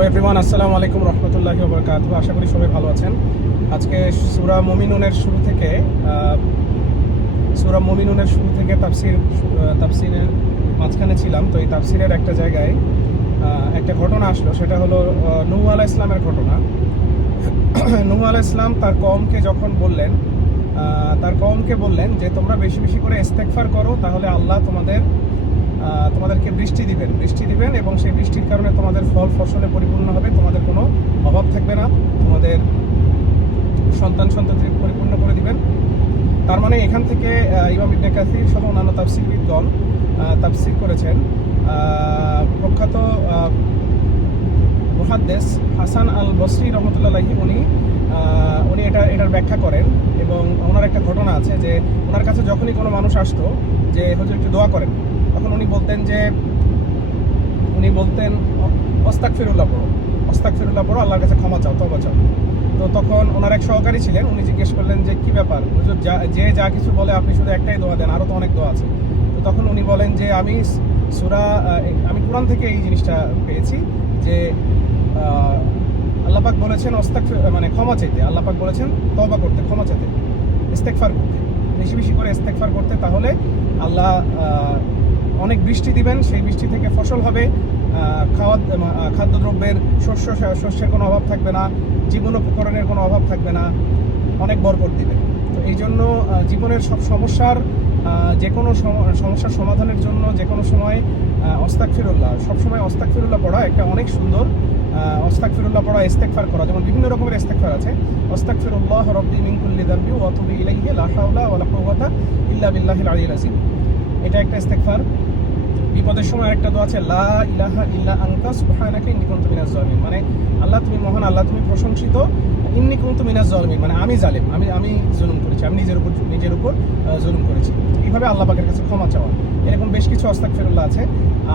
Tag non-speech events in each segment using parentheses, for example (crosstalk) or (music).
Hello everyone আসসালামু আলাইকুম রহমতুল্লাহি ওবরকাত আশা করি সবাই ভালো আছেন। আজকে সুরা মমিনুনের শুরু থেকে সুরা মমিনুনের শুরু থেকে তাফসির তাফসিরের মাঝখানে ছিলাম। তো এই তাফসিরের একটা জায়গায় একটা ঘটনা আসলো। সেটা হলো নূহ আলাহ ইসলামের ঘটনা। নূহ আলাহ ইসলাম তার কমকে যখন বললেন তার কমকে বললেন যে, তোমরা বেশি বেশি করে ইস্তেকফার করো, তাহলে আল্লাহ তোমাদের তোমাদেরকে বৃষ্টি দিবেন। বৃষ্টি দিবেন এবং সেই বৃষ্টির কারণে তোমাদের ফল ফসলে পরিপূর্ণ হবে। তোমাদের কোনো অভাব থাকবে না। তোমাদের সন্তান সন্ততি পরিপূর্ণ করে দিবেন। তার মানে এখান থেকে ইমাম ইবনে কাসির সহ অন্যান্য তাফসিরবিদগণ আহ, তাফসির করেছেন। প্রখ্যাত মুহাদ্দেস হাসান আল বসরি রহমতুল্লাহি উনি উনি এটা এটার ব্যাখ্যা করেন এবং ওনার একটা ঘটনা আছে যে ওনার কাছে যখনই কোনো মানুষ আসতো যে হুজুর একটু দোয়া করেন। তখন উনি বলতেন যে, উনি বলতেন অস্তাক ফিরুল্লাহ পড়ো অস্তাক ফিরুল্লাহ পড়ো, আল্লাহর কাছে ক্ষমা চাও তবা চাও। তো তখন ওনার এক সহকারী ছিলেন, উনি জিজ্ঞেস করলেন যে, কি ব্যাপার? যা, যে যা কিছু বলে আপনি শুধু একটাই দোয়া দেন আরও তো অনেক দোয়া আছে। তো তখন উনি বলেন যে, আমি সুরা আমি কোরআন থেকে এই জিনিসটা পেয়েছি যে আল্লাপাক বলেছেন অস্তাক মানে ক্ষমা চাইতে আল্লাপাক বলেছেন তবা করতে, ক্ষমা চাইতে ইস্তেকফার করতে, বেশি বেশি করে ইস্তেকফার করতে, তাহলে আল্লাহ অনেক বৃষ্টি দিবেন, সেই বৃষ্টি থেকে ফসল হবে। খাওয়া খাদ্যদ্রব্যের শস্য শস্যের কোনো অভাব থাকবে না, জীবন উপকরণের কোনো অভাব থাকবে না, অনেক বরকত দিবে। তো এই জন্য জীবনের সব সমস্যার যে কোনো সমস্যার সমাধানের জন্য যে কোনো সময় অস্তাক ফিরুল্লাহ সবসময় অস্তাক ফিরুল্লাহ পড়া একটা অনেক সুন্দর অস্তাক ফিরুল্লাহ পড়া ইস্তেকফার করা, যেমন বিভিন্ন রকমের ইস্তেকফার আছে। অস্তাক ফিরুল্লাহ রব্বি মিন কুল্লি দাম্বি ওয়া তুবি ইলাইহি লা হাওলা ওয়া কুওয়াতা ইল্লা বিল্লাহিল আলিয়্যিল আযীম। এটা একটা ইস্তেকফার বিপদের সময় আরেকটা দোয়া আছে, লা ইলাহা ইল্লা আনতা সুবহানাকা ইন্নী কুনতু মিনাজ জালিমিন মানে আল্লাহ তুমি মহান, আল্লাহ তুমি প্রশংসিত, ইন্নী কুনতু মিনাজ জালিমিন মানে আমি জালিম, আমি আমি জুলুম করেছি, আমি নিজের উপর নিজের উপর জুলুম করেছি। এইভাবে আল্লাহ পাকের কাছে ক্ষমা চাওয়া। এরকম বেশ কিছু অস্তাক ফেরুল্লাহ আছে।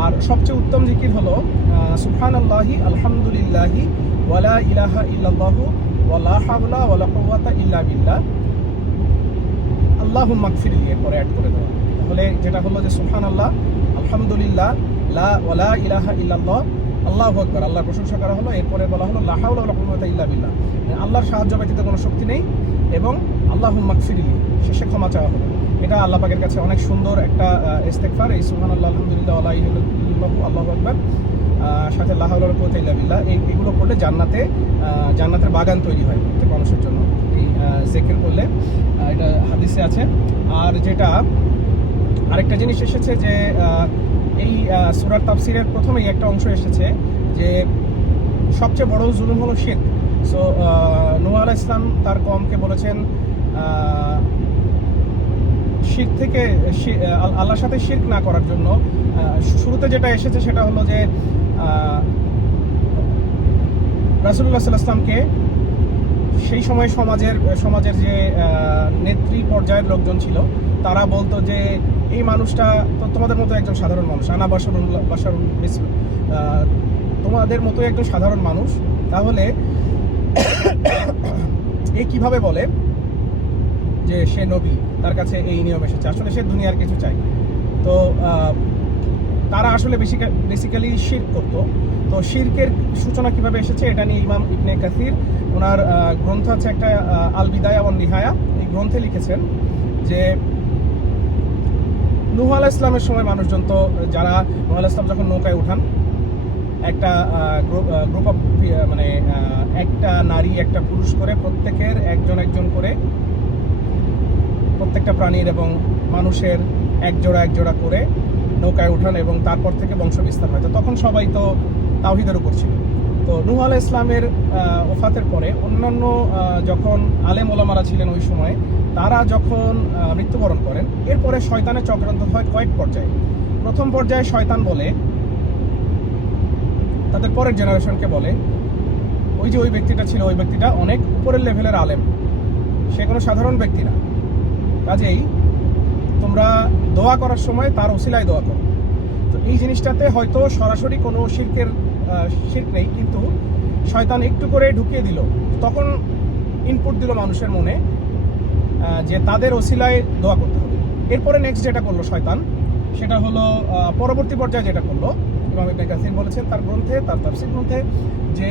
আর সবচেয়ে উত্তম জিকির হলো সুবহান আল্লাহি আলহামদুলিল্লাহি ওয়ালা ইলাহা ইল্লাল্লাহু ওয়ালা হাওলা ওয়ালা কুওয়াতা ইল্লা বিল্লাহ। আল্লাহ মাগফিরলি এরপরে অ্যাড করে দেওয়া। তাহলে যেটা হলো যে সুবহান আল্লাহ আলহামদুলিল্লাহ লা ওয়ালা ইলাহা ইল্লাল্লাহ আল্লাহু আকবার আল্লাহর প্রশংসা করা হলো এরপরে বলা হলো লা হাওলা ওয়ালা কুওয়াতা ইল্লা বিল্লাহ। মানে আল্লাহর সাহায্য ব্যতীত কোনো শক্তি নেই এবং আল্লাহ মাগফিরলি শেষে ক্ষমা চাওয়া হলো। এটা আল্লাহ পাকের কাছে অনেক সুন্দর একটা আহ, ইস্তেগফার। এই সুহান আল্লাহ আলহামদুলিল্লাহ ইল্লাল্লাহু আল্লাহু আকবার। সাথে লা হাওলা ওয়ালা কুওয়াতা ইল্লা বিল্লাহ। এই এগুলো করলে জান্নাতে জান্নাতের বাগান তৈরি হয় প্রত্যেক মানুষের জন্য। এই জেকের করলে এটা হাদিসে আছে। আর যেটা আরেকটা জিনিস এসেছে যে এই সূরার তাফসিরের প্রথমেই একটা অংশ এসেছে যে, সবচেয়ে বড় জুলুম হলো শিরক। সো নোয়া ইসলাম তার কমকে বলেছেন শির থেকে আল্লাহর সাথে শির্ক না করার জন্য শুরুতে যেটা এসেছে সেটা হলো যে রাসুল্লাহ সাল্লামকে সেই সময় সমাজের সমাজের যে নেত্রী পর্যায়ের লোকজন ছিল, তারা বলতো যে এই মানুষটা তো তোমাদের মতো একজন সাধারণ মানুষ আনা বাসারুল বাসারুল তোমাদের মতো একজন সাধারণ মানুষ তাহলে (coughs) এ কীভাবে বলে যে সে নবী তার কাছে এই নিয়ম এসেছে? আসলে সে দুনিয়ার কিছু চাই তো তারা আসলে বেসিক্যালি শির করতো। তো শিরকের সূচনা কীভাবে এসেছে এটা নিয়ে ইমাম ইবনে কাসির ওনার গ্রন্থ আছে একটা আহ, আল বিদায়া এবং নিহায়া এই গ্রন্থে লিখেছেন যে নুহ আলাহ ইসলামের সময় মানুষজন তো, যারা নুহ আলাহ ইসলাম যখন নৌকায় উঠান, একটা গ্রুপ অফ মানে একটা নারী, একটা পুরুষ করে প্রত্যেকের একজন একজন করে, প্রত্যেকটা প্রাণীর এবং মানুষের এক জোড়া এক জোড়া করে নৌকায় উঠান এবং তারপর থেকে বংশ বিস্তার হয়। তো তখন সবাই তো তাওহিদের উপর ছিল। তো নুহ আলাহ ইসলামের ওফাতের পরে অন্যান্য যখন আলেম ওলামারা ছিলেন ওই সময় তারা যখন মৃত্যুবরণ করেন, এরপরে শয়তানের চক্রান্ত হয় কয়েক পর্যায়ে। প্রথম পর্যায়ে শয়তান বলে, তাদের পরের জেনারেশনকে বলে, ওই যে ওই ব্যক্তিটা ছিল, ওই ব্যক্তিটা অনেক উপরের লেভেলের আলেম। সে কোনো সাধারণ ব্যক্তি না। কাজেই তোমরা দোয়া করার সময় তার ওসিলায় দোয়া করো। তো এই জিনিসটাতে হয়তো সরাসরি কোনো শির্কের শির্ক নেই, কিন্তু শয়তান একটু করে ঢুকিয়ে দিল। তখন ইনপুট দিল মানুষের মনে যে তাদের ওসিলায় দোয়া করতে হবে। এরপরে নেক্সট যেটা করল শয়তান, সেটা হলো পরবর্তী পর্যায়ে যেটা করল, ইমাম ইবনে কাসির বলেছেন তার গ্রন্থে, তার তাফসীর গ্রন্থে, যে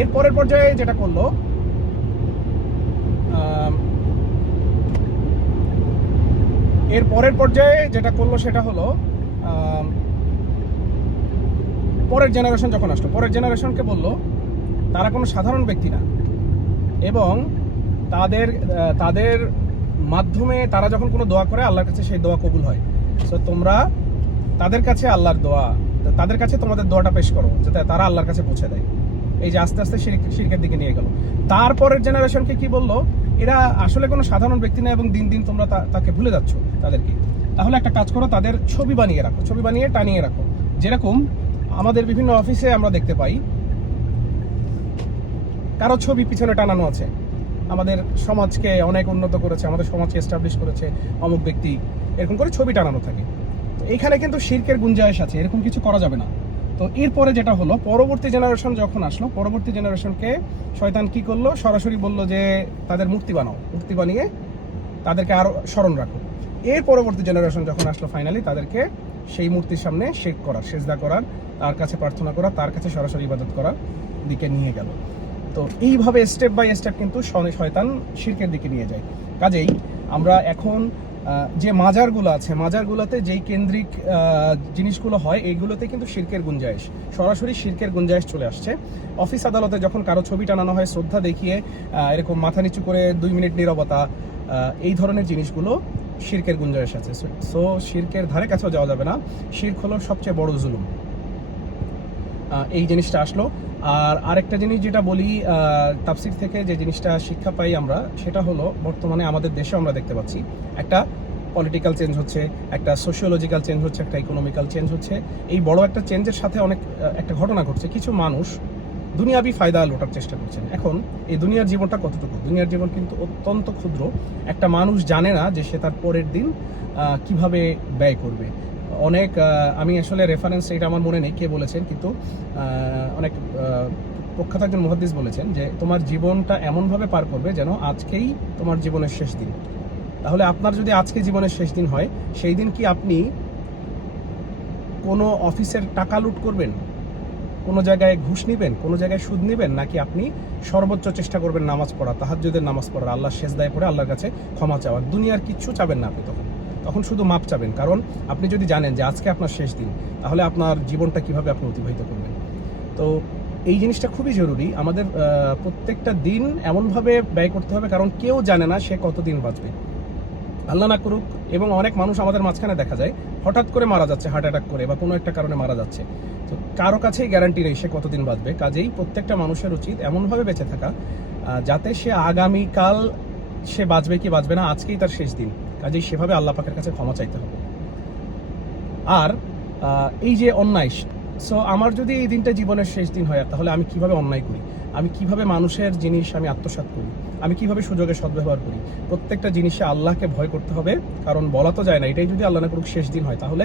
এর পরের পর্যায়ে যেটা করল এর পরের পর্যায়ে যেটা করল সেটা হলো পরের জেনারেশন যখন আসলো, পরের জেনারেশনকে বলল, তারা কোনো সাধারণ ব্যক্তি না। এবং তাদের তাদের মাধ্যমে তারা যখন কোনো দোয়া করে, আল্লাহর কাছে সেই দোয়া কবুল হয়। সো তোমরা তাদের কাছে আল্লাহর দোয়া তাদের কাছে তোমাদের দোয়াটা পেশ করো, যাতে তারা আল্লাহর কাছে পৌঁছে দেয়। এই যে আস্তে আস্তে শিরক- শিরকের দিকে নিয়ে গেল। তারপরের জেনারেশনকে কি বলল? এরা আসলে কোনো সাধারণ ব্যক্তি না এবং দিন দিন তোমরা তাকে ভুলে যাচ্ছ তাদেরকে। তাহলে একটা কাজ করো, তাদের ছবি বানিয়ে রাখো, ছবি বানিয়ে টানিয়ে রাখো। যেরকম আমাদের বিভিন্ন অফিসে আমরা দেখতে পাই, কারও ছবি পিছনে টানানো আছে। আমাদের সমাজকে অনেক উন্নত করেছে, আমাদের সমাজকে এস্টাবলিশ করেছে অমুক ব্যক্তি। এরকম করে ছবি টানানো থাকে। তো এখানে কিন্তু শির্কের গুঞ্জাইশ আছে, এরকম কিছু করা যাবে না। তো এরপরে যেটা হলো, পরবর্তী জেনারেশন যখন আসলো, পরবর্তী জেনারেশনকে শয়তান কি করল? সরাসরি বলল যে, তাদের মূর্তি বানাও মূর্তি বানিয়ে তাদেরকে আরও স্মরণ রাখো। এর পরবর্তী জেনারেশন যখন আসলো ফাইনালি তাদেরকে সেই মূর্তির সামনে শেখ করার সেজদা করার তার কাছে প্রার্থনা করা, তার কাছে সরাসরি ইবাদত করার দিকে নিয়ে গেল। তো এইভাবে স্টেপ বাই স্টেপ কিন্তু শয়- শয়তান শিরকের দিকে নিয়ে যায়। কাজেই আমরা এখন যে মাজারগুলো আছে, মাজারগুলোতে যেই কেন্দ্রিক জিনিসগুলো হয়, এইগুলোতে কিন্তু শিরকের গুঞ্জাইশ সরাসরি শিরকের গুঞ্জাইশ চলে আসছে। অফিস আদালতে যখন কারও ছবি টানানো হয়, শ্রদ্ধা দেখিয়ে এরকম মাথা নিচু করে দুই মিনিট নিরবতা এই ধরনের জিনিসগুলো শিরকের গুঞ্জাইশ আছে। সো শিরকের ধারে কাছেও যাওয়া যাবে না। শির্ক হলো সবচেয়ে বড় জুলুম। এই জিনিসটা আসলো। আর আরেকটা জিনিস যেটা বলি আহ, তাফসির থেকে যে জিনিসটা শিক্ষা পাই আমরা সেটা হলো বর্তমানে আমাদের দেশে আমরা দেখতে পাচ্ছি একটা পলিটিক্যাল চেঞ্জ হচ্ছে একটা সোশিওলজিক্যাল চেঞ্জ হচ্ছে একটা ইকোনমিক্যাল চেঞ্জ হচ্ছে। এই বড় একটা চেঞ্জের সাথে অনেক একটা ঘটনা ঘটছে। কিছু মানুষ দুনিয়াবি ফায়দা লোটার চেষ্টা করছেন। এখন এই দুনিয়ার জীবনটা কতটুকু? দুনিয়ার জীবন কিন্তু অত্যন্ত ক্ষুদ্র। একটা মানুষ জানে না যে সে তার পরের দিন কীভাবে ব্যয় করবে। অনেক আমি আসলে রেফারেন্স এটা আমার মনে নেই কে বলেছেন, কিন্তু অনেক প্রখ্যাত একজন মহাদিস বলেছেন যে তোমার জীবনটা এমনভাবে পার করবে যেন আজকেই তোমার জীবনের শেষ দিন। তাহলে আপনার যদি আজকে জীবনের শেষ দিন হয়, সেই দিন কি আপনি কোনো অফিসের টাকা লুট করবেন? কোনো জায়গায় ঘুষ নেবেন? কোনো জায়গায় সুদ নেবেন? নাকি আপনি সর্বোচ্চ চেষ্টা করবেন নামাজ পড়া, তাহাজ্জুদের নামাজ পড়া আল্লাহ শেষ দায় পড়ে আল্লাহর কাছে ক্ষমা চাওয়ার? দুনিয়ার কিচ্ছু চাবেন না আপনি তখন। তখন শুধু মাপ চাবেন। কারণ আপনি যদি জানেন যে আজকে আপনার শেষ দিন, তাহলে আপনার জীবনটা কীভাবে আপনি অতিবাহিত করবেন। তো এই জিনিসটা খুবই জরুরি। আমাদের প্রত্যেকটা দিন এমনভাবে ব্যয় করতে হবে, কারণ কেউ জানে না সে কতদিন বাঁচবে। আল্লাহ না করুক এবং অনেক মানুষ আমাদের মাঝখানে দেখা যায়, হঠাৎ করে মারা যাচ্ছে, হার্ট অ্যাটাক করে বা কোনো একটা কারণে মারা যাচ্ছে। তো কারও কাছেই গ্যারান্টি নেই সে কতদিন বাঁচবে। কাজেই প্রত্যেকটা মানুষের উচিত এমনভাবে বেঁচে থাকা যাতে সে আগামীকাল সে বাঁচবে কি বাঁচবে না, আজকেই তার শেষ দিন। কাজেই সেভাবে আল্লাহ পাকের কাছে ক্ষমা চাইতে হবে। আর এই যে অন্যায় সো আমার যদি এই দিনটা জীবনের শেষ দিন হয়, তাহলে আমি কীভাবে অন্যায় করি? আমি কীভাবে মানুষের জিনিস আমি আত্মসাৎ করি? আমি কীভাবে সুযোগের সদ্ব্যবহার করি? প্রত্যেকটা জিনিসে আল্লাহকে ভয় করতে হবে, কারণ বলা তো যায় না, এটাই যদি আল্লাহ না করুক শেষ দিন হয়, তাহলে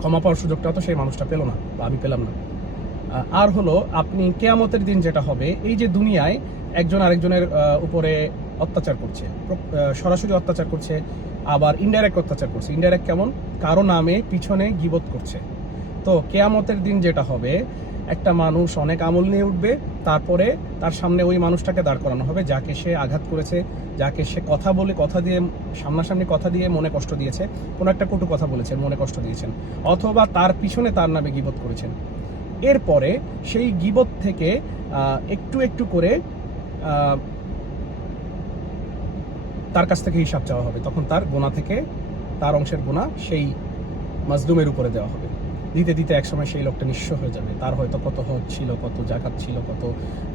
ক্ষমা পাওয়ার সুযোগটা তো সেই মানুষটা পেল না, বা আমি পেলাম না। আর হলো, আপনি কেয়ামতের দিন যেটা হবে, এই যে দুনিয়ায় একজন আরেকজনের উপরে অত্যাচার করছে। সরাসরি অত্যাচার করছে, আবার ইনডাইরেক্ট অত্যাচার করছে। ইনডাইরেক্ট কেমন? কারও নামে পিছনে গিবত করছে। তো কেয়ামতের দিন যেটা হবে, একটা মানুষ অনেক আমল নিয়ে উঠবে, তারপরে তার সামনে ওই মানুষটাকে দাঁড় করানো হবে, যাকে সে আঘাত করেছে, যাকে সে কথা বলে, কথা দিয়ে, সামনাসামনি কথা দিয়ে মনে কষ্ট দিয়েছে, কোনো একটা কটু কথা বলেছেন, মনে কষ্ট দিয়েছেন, অথবা তার পিছনে তার নামে গিবত করেছেন। এরপরে সেই গিবত থেকে একটু একটু করে তার কাছ থেকে হিসাব চাওয়া হবে। তখন তার গোনা থেকে তার অংশের গোনা সেই মাজলুমের উপরে দেওয়া হবে। দিতে দিতে একসময় সেই লোকটা নিঃস্ব হয়ে যাবে। তার হয়তো কত হজ ছিল, কত জাকাত ছিল, কত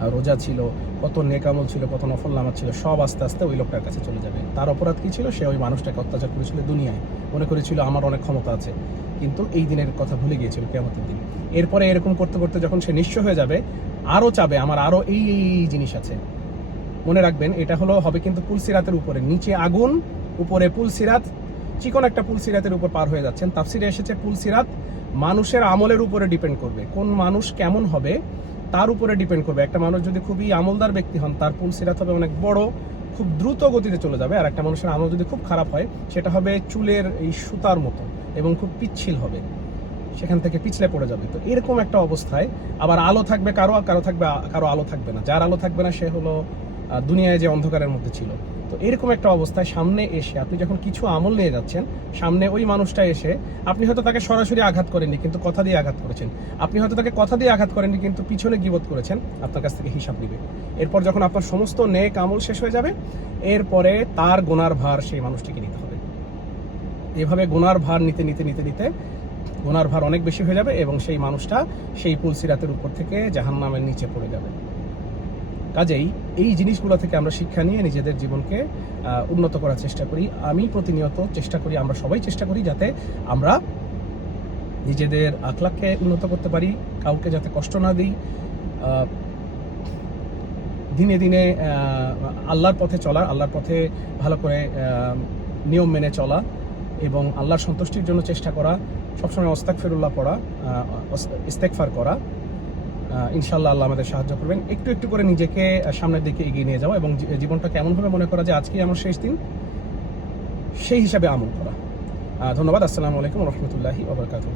রোজা ছিল, কত নেকামল ছিল, কত নফল নামাজ ছিল, সব আস্তে আস্তে ওই লোকটার কাছে চলে যাবে। তার অপরাধ কি ছিল? সে ওই মানুষটাকে অত্যাচার করেছিল দুনিয়ায়। মনে করেছিল, আমার অনেক ক্ষমতা আছে। কিন্তু এই দিনের কথা ভুলে গিয়েছিল কেমতের দিন। এরপরে এরকম করতে করতে যখন সে নিঃস্ব হয়ে যাবে আরও চাবে, আমার আরও এই এই জিনিস আছে। মনে রাখবেন, এটা হলো হবে কিন্তু পুলসিরাতের উপরে। নিচে আগুন, উপরে পুলসিরাত, চিকন একটা পুলসিরাতের উপর পার হয়ে যাচ্ছেন। তাফসিরে এসেছে পুলসিরাত মানুষের আমলের উপরে ডিপেন্ড করবে। কোন মানুষ কেমন হবে তার উপরে ডিপেন্ড করবে। একটা মানুষ যদি খুবই আমলদার ব্যক্তি হন, তার পুলসিরাত হবে অনেক বড়, খুব দ্রুত গতিতে চলে যাবে। আর একটা মানুষের আমল যদি খুব খারাপ হয়, সেটা হবে চুলের এই সুতার মতো এবং খুব পিচ্ছিল হবে। সেখান থেকে পিছলে পড়ে যাবে। তো এরকম একটা অবস্থায় আবার আলো থাকবে কারও, আর কারও থাকবে, কারও আলো থাকবে না। যার আলো থাকবে না, সে হলো দুনিয়ায় যে অন্ধকারের মধ্যে ছিল। তো এরকম একটা অবস্থায় সামনে এসে আপনি যখন কিছু আমল নিয়ে যাচ্ছেন, সামনে ওই মানুষটা এসে, আপনি হয়তো তাকে সরাসরি আঘাত করেননি, কিন্তু কথা দিয়ে আঘাত করেছেন। আপনি হয়তো তাকে কথা দিয়ে আঘাত করেননি, কিন্তু পিছনে গিবোধ করেছেন, আপনার কাছ থেকে হিসাব নিবে। এরপর যখন আপনার সমস্ত নেক আমল শেষ হয়ে যাবে, এরপরে তার গোনার ভার সেই মানুষটিকে নিতে হবে। এভাবে গোনার ভার নিতে নিতে নিতে নিতে গোনার ভার অনেক বেশি হয়ে যাবে এবং সেই মানুষটা সেই পুলসিরাতের উপর থেকে জাহান নামের নিচে পড়ে যাবে। কাজেই এই জিনিসগুলো থেকে আমরা শিক্ষা নিয়ে নিজেদের জীবনকে উন্নত করার চেষ্টা করি। আমি প্রতিনিয়ত চেষ্টা করি, আমরা সবাই চেষ্টা করি যাতে আমরা নিজেদের আখলাখকে উন্নত করতে পারি, কাউকে যাতে কষ্ট না দিই দিনে দিনে আল্লাহর পথে চলা, আল্লাহর পথে ভালো করে নিয়ম মেনে চলা এবং আল্লাহর সন্তুষ্টির জন্য চেষ্টা করা, সবসময় ওস্তাক ফেরুল্লাহ পড়া ইস্তেকফার করা। ইনশাল্লাহ আল্লাহ আমাদের সাহায্য করবেন। একটু একটু করে নিজেকে সামনের দিকে এগিয়ে নিয়ে যাওয়া এবং জীবনটা কেমনভাবে মনে করা যে আজকেই আমার শেষ দিন, সেই হিসাবে আমল করা। ধন্যবাদ। আসসালামু আলাইকুম রহমতুল্লাহি ওবরকাতুহ